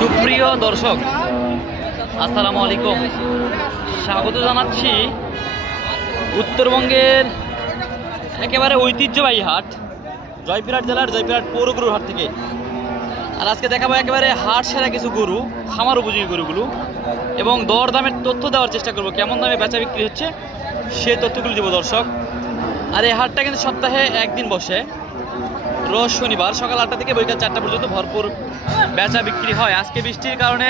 সুপ্রিয় দর্শক, আসসালামু আলাইকুম। স্বাগত জানাচ্ছি উত্তরবঙ্গের একেবারে ঐতিহ্যবাহী হাট, জয়পুরহাট জেলার জয়পুরহাট পৌরগুরুর হাট থেকে। আর আজকে দেখাবো একেবারে হাট সেরা কিছু গরু, খামার উপযোগী গরুগুলো, এবং দর দামের তথ্য দেওয়ার চেষ্টা করব। কেমন দামে বেচা বিক্রি হচ্ছে সে তথ্যগুলো দিব দর্শক। আর এই হাটটা কিন্তু সপ্তাহে একদিন বসে, রোজ শনিবার সকাল 8টা থেকে বিকাল 4টা পর্যন্ত ভরপুর বেচা বিক্রি হয়। আজকে বৃষ্টির কারণে,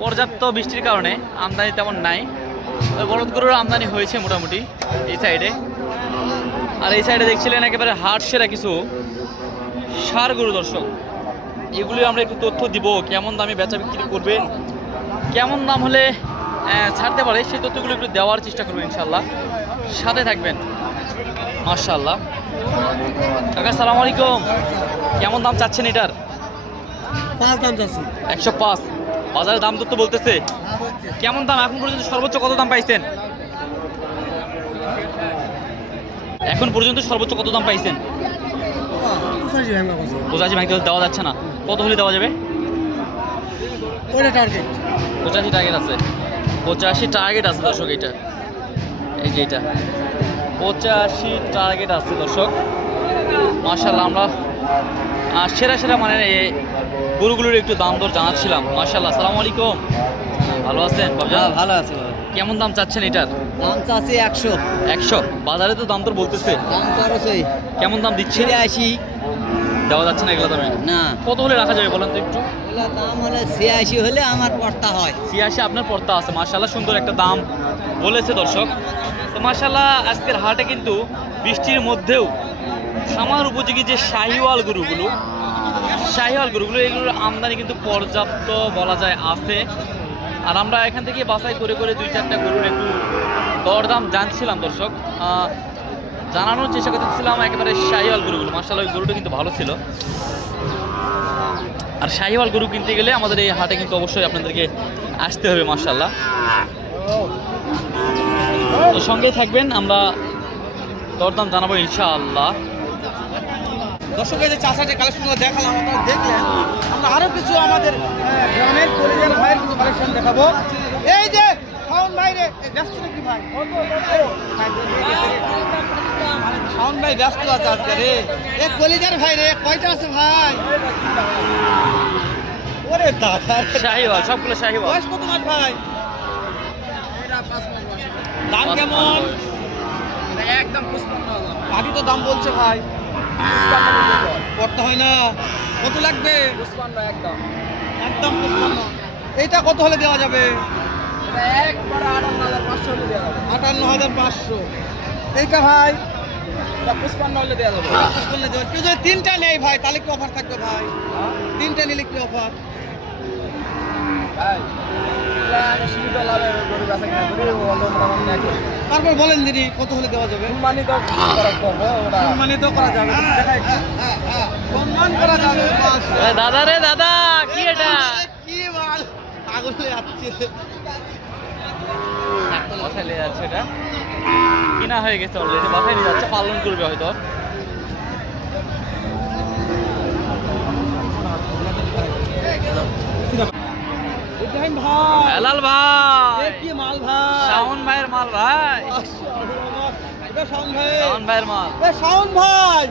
পর্যাপ্ত বৃষ্টির কারণে আমদানি তেমন নাই। বলদ গরুর আমদানি হয়েছে মোটামুটি এই সাইডে। আর এই সাইডে দেখছিলেন একেবারে হাট সেরা কিছু ষাঁড় গরু দর্শক। এগুলি আমরা একটু তথ্য দিব, কেমন দামে বেচা বিক্রি করবে, কেমন দাম হলে ছাড়তে পারে সেই তথ্যগুলো একটু দেওয়ার চেষ্টা করবো ইনশাল্লাহ। সাথে থাকবেন। মাশাআল্লাহ। কাকা আসসালামু আলাইকুম। কেমন দাম চাচ্ছেন এটার? 5 দাম চাচ্ছি। 105 বাজারে দাম তো বলতেছে। কেমন দাম এখন পর্যন্ত সর্বোচ্চ কত দাম পাইছেন? এখন পর্যন্ত সর্বোচ্চ কত দাম পাইছেন? 85 ভাঙতে দেওয়া যাচ্ছে না। কত হলে দেওয়া যাবে? ওইটা টার্গেট 85 টার্গেট আছে। 85 টার্গেট আছে দর্শক। এইটা এই যে এটা 85 টার্গেট আছে দর্শক। মাশাআল্লাহ। আমরা সেরা সেরা মানে এই গরুগুলোর একটু দাম দর জানাচ্ছিলাম। মাশাআল্লাহ। আসসালামু আলাইকুম। ভালো আছেন বাবা? ভালো আছে। কেমন দাম চাচ্ছেন এটার? দাম চাচ্ছি 100। বাজারে তো দাম দর বলতেছে। দাম খরচই কেমন দাম দিচ্ছে? 80 দেওয়া যাচ্ছে না এগুলো দামে। না, কত হলে রাখা যাবে বলেন তো একটু? ওগুলা দাম হলে 86 হলে আমার পড়তা হয়। 86 আপনার পড়তা আছে। মাশাআল্লাহ, সুন্দর একটা দাম বলেছে দর্শক। তো মাশাআল্লাহ, আজকের হাটে কিন্তু বৃষ্টির মধ্যেও খামার উপযোগী যে শাহিওয়াল গরুগুলো, এগুলোর আমদানি কিন্তু পর্যাপ্ত বলা যায় আছে। আর আমরা এখান থেকে বাছাই করে করে 2-4টা গরুর একটু দরদাম জানছিলাম দর্শক, জানানোর চেষ্টা করতেছিলাম একেবারে শাহিওয়াল গরুগুলো। মাশাআল্লাহ, গরুটা কিন্তু ভালো ছিল। আর শাহিওয়াল গরু কিনতে গেলে আমাদের এই হাটে কিন্তু অবশ্যই আপনাদেরকে আসতে হবে। মাশাআল্লাহ, তো সঙ্গেই থাকবেন, আমরা দরদাম জানাবো ইনশাআল্লাহ। দর্শক, এই যে চাষাটের কালেকশনগুলো দেখালাম, আপনারা দেখলেন। আমরা আরো কিছু আমাদের গ্রামের পরিবার ভাইয়ের কিছু কালেকশন দেখাবো। এই যে শাওন ভাই রে, ব্যস্ত নাকি ভাই? শাওন ভাই ব্যস্ত আছে আজকে রে। এ কলিজার ভাই রে, কয়টা আছে ভাই? ওরে দাদা, শাহিওয়াল, সবগুলো শাহিওয়াল। বয়স কত মাস ভাই? দাম কেমন? একদম 55,000। আগে তো দাম বলছে ভাই, করতে হয় না। কত লাগবে? 55 একদম। একদম 55। এইটা কত হলে দেওয়া যাবে? একবারে 58,500 হলে দেওয়া যাবে। 58,500। এইটা ভাই? এটা 55 হলে দেওয়া যাবে। 55 দেওয়া। কেউ যদি 3টা নেই ভাই, তাহলে কি অফার থাকবে ভাই? 3টা নিলে কি অফার? ভাই সুবিধা লাভে গরু বেচা কিনা করি, তারপর বলেন দিদি কত হলে দেওয়া যাবে? সম্মানিত করা যাবে। সম্মান করা যাবে। দাদা রে দাদা, কি এটা? কি মাল পাগলে যাচ্ছে, বাসায় নিয়ে যাচ্ছে। এটা কিনা হয়ে গেছে অলরেডি, বাসায় নিয়ে যাচ্ছে, পালন করবে হয়তো। হেলাল ভাই, কি মাল ভাই? শাওন ভাইয়ের মাল ভাই। শাওন ভাই, শাওন ভাইয়ের মাল। শাওন ভাই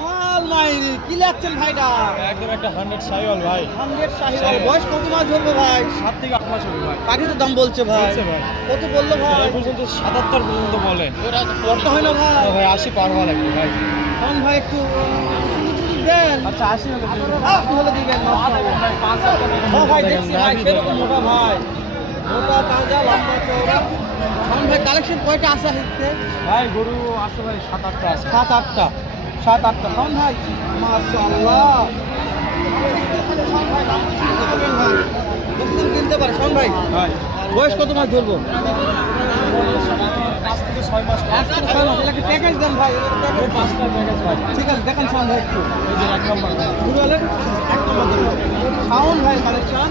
মাল মাইরি কি লাগছেন ভাইটা? একদম একটা 100 শাহিওয়াল ভাই। 100 শাহিওয়াল। বয়স কত মাস ধরবে ভাই? 7 থেকে 8 মাস হবে ভাই। পাখি তো দাম বলছে ভাই। ভাই কত বললো ভাই? এই পর্যন্ত 77 পর্যন্ত বলে। করতে হয় না ভাই? ভাই 80 পার হওয়া লাগবে ভাই। শাওন ভাই একটু দেন। আচ্ছা 80 হলে দিবেন। একটু হলে দিবেন। ও ভাই দেখছি ভাই, সেরকম মোটা ভাই, মোটা তাজা লম্বা চওড়া। শাওন ভাই কালেকশন কয়টা আছে আজকে? ভাই গরু আছে ভাই 7-8টা আছে। 7-8টা। শাওন ভাই মাশাআল্লাহ। নতুন কিনতে পারে শাওন ভাই। ভাই বয়স কত মাস ধরবো? 5 থেকে 6 মাস। 5 থেকে 6 মাস। এটাকে প্যাকেজ দেন ভাই। এই 5টা প্যাকেজ ভাই। ঠিক আছে, দেখেন শাওন ভাই একটু। এই যে 1 নম্বর ভাই। শুরু হলে 1 নম্বর ধরবো। শাওন ভাই কালেকশন,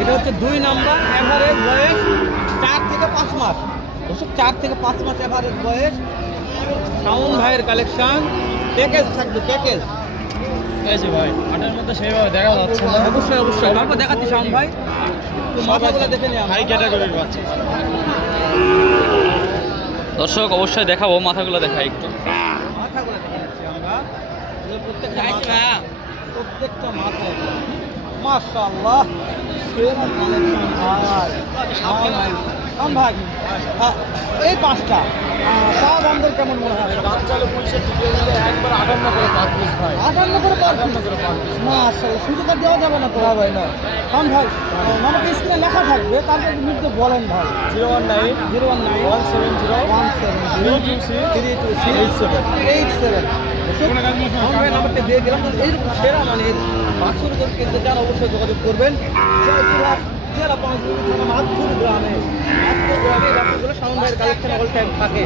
এটা হচ্ছে 2 নাম্বার। এভারেজ বয়স 4 থেকে 5 মাস। 4 থেকে 5 মাস এভারেজ বয়স। শাওন ভাইয়ের কালেকশন প্যাকেজ থাকবে, প্যাকেজ। এই যে ভাই 8 হাটের মধ্যে সেইভাবে দেখা যাচ্ছে না। অবশ্যই অবশ্যই, তারপর দেখাচ্ছি শাওন ভাই, তো মাথাগুলো দেখে নিই আমরা। হাই ক্যাটাগরির বাচ্চা। দর্শক অবশ্যই দেখাবো, মাথাগুলো দেখাই একটু। মাথাগুলো দেখে নিচ্ছি আমরা, যে প্রত্যেকটা মাথা মাশাআল্লাহ সেরা কালেকশন ভাই। শাওন ভাই, এই পাঁচটা তাও দাম দর কেমন মনে হয়? বাচ্চা হলো 65 দিয়ে দিলে একবার 58 করে 5 পিস ভাই। 58 করে পার 58 করে 5 পিস। মাশাআল্লাহ, সুযোগ আর দেওয়া যাবে না তো ভাই না? শাওন ভাই, আমাকে স্ক্রিনে লেখা থাকবে, তারপর একটু বলেন ভাই। 019 019 170 323 নাম্বারটা দিয়ে দিলাম। এইরকম সেরা মানে বাছুর গরু কিনতে চান অবশ্যই যোগাযোগ করবেন। জয়পুরহাট জেলা পাঁচবিবি থানা মাধপুর গ্রামে এই বাছুরগুলো শাওন ভাইয়ের কালেকশন অল টাইম থাকে।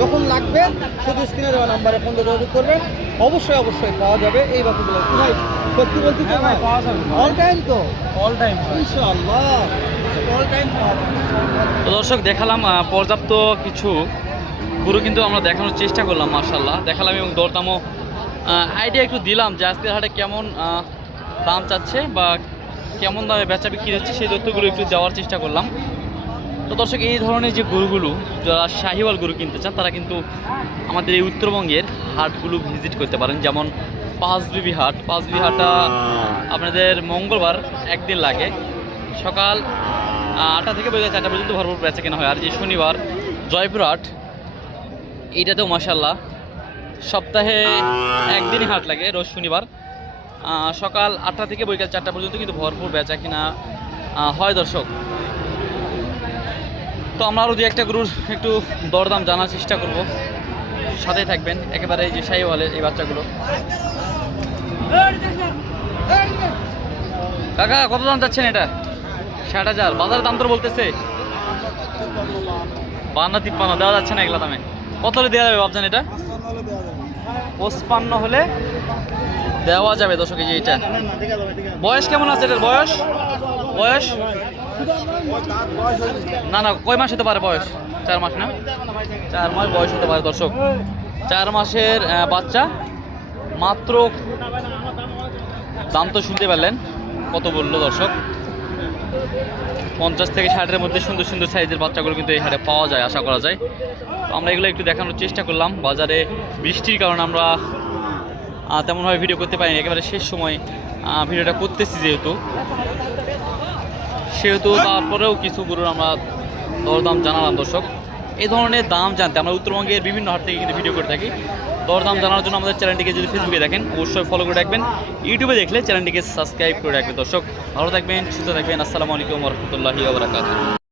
যখন লাগবে শুধু স্ক্রিনে দেওয়া নাম্বারে ফোন দিয়ে যোগাযোগ করবেন, অবশ্যই অবশ্যই পাওয়া যাবে এই বাছুরগুলো। ভাই সত্যি বলছি তো ভাই, পাওয়া যাবে। অল টাইম তো অল টাইম। ইনশাআল্লাহ অল টাইম পাওয়া যাবে। তো দর্শক দেখালাম পর্যাপ্ত কিছু গরু কিন্তু আমরা দেখানোর চেষ্টা করলাম, মার্শাল্লাহ দেখালাম এবং দরদামও আইডিয়া একটু দিলাম যে আজকের হাটে কেমন দাম চাচ্ছে বা কেমন দামে বেচা বিক্রি হচ্ছে সেই তথ্যগুলো একটু দেওয়ার চেষ্টা করলাম। তো দর্শক এই ধরনের যে গরুগুলো যারা শাহিওয়াল গরু কিনতে চান তারা কিন্তু আমাদের এই উত্তরবঙ্গের হাটগুলো ভিজিট করতে পারেন, যেমন পাঁচবিবি হাট। পাঁচবিবি হাটটা আপনাদের মঙ্গলবার একদিন লাগে, সকাল 8টা থেকে বিকেল 4টা পর্যন্ত ভরপুর বেচা কেনা হয়। আর যে শনিবার জয়পুরহাট, এইটাতেও মাশাল্লাহ সপ্তাহে একদিনই হাট লাগে, রোজ শনিবার সকাল 8টা থেকে বিকেল 4টা পর্যন্ত কিন্তু ভরপুর বেচা কিনা হয় দর্শক। তো আমরা আরও দু একটা গরুর একটু দরদাম জানার চেষ্টা করব, সাথেই থাকবেন। একেবারে এই যে শাহিওয়ালের এই বাচ্চাগুলো। কাকা কত দাম চাচ্ছেন এটা? 60,000। বাজারের দাম তো বলতেছে 52-53, দেওয়া যাচ্ছে না এগুলা দামে। কত হলে দেওয়া যাবে ভাবছেন এটা? 55 হলে দেওয়া যাবে দর্শক। এই যে এটা বয়স কেমন আছে এটার? বয়স বয়স না না, কয় মাস হতে পারে বয়স? 4 মাস না? 4 মাস বয়স হতে পারে দর্শক। 4 মাসের বাচ্চা মাত্র। দাম তো শুনতে পারলেন কত বললো দর্শক, 50 থেকে 60-এর মধ্যে সুন্দর সুন্দর সাইজের বাচ্চাগুলো কিন্তু এই হাটে পাওয়া যায়, আশা করা যায়। তো আমরা এগুলো একটু দেখানোর চেষ্টা করলাম। বাজারে বৃষ্টির কারণে আমরা তেমনভাবে ভিডিও করতে পারিনি, একেবারে শেষ সময় ভিডিওটা করতেছি সেহেতু তারপরেও কিছু গরুর আমরা দরদাম জানালাম দর্শক। এই ধরনের দাম জানতে আমরা উত্তরবঙ্গের বিভিন্ন হাট থেকে কিন্তু ভিডিও করে থাকি। দরদাম জানার জন্য আমাদের চ্যানেলটিকে যদি ফেসবুকে দেখেন অবশ্যই ফলো করে রাখবেন, ইউটিউবে দেখলে চ্যানেলটিকে সাবস্ক্রাইব করে রাখবেন। দর্শক ভালো থাকবেন, সুস্থ থাকবেন। আসসালামু আলাইকুম ওয়া রাহমাতুল্লাহি ওয়া বারাকাতুহু।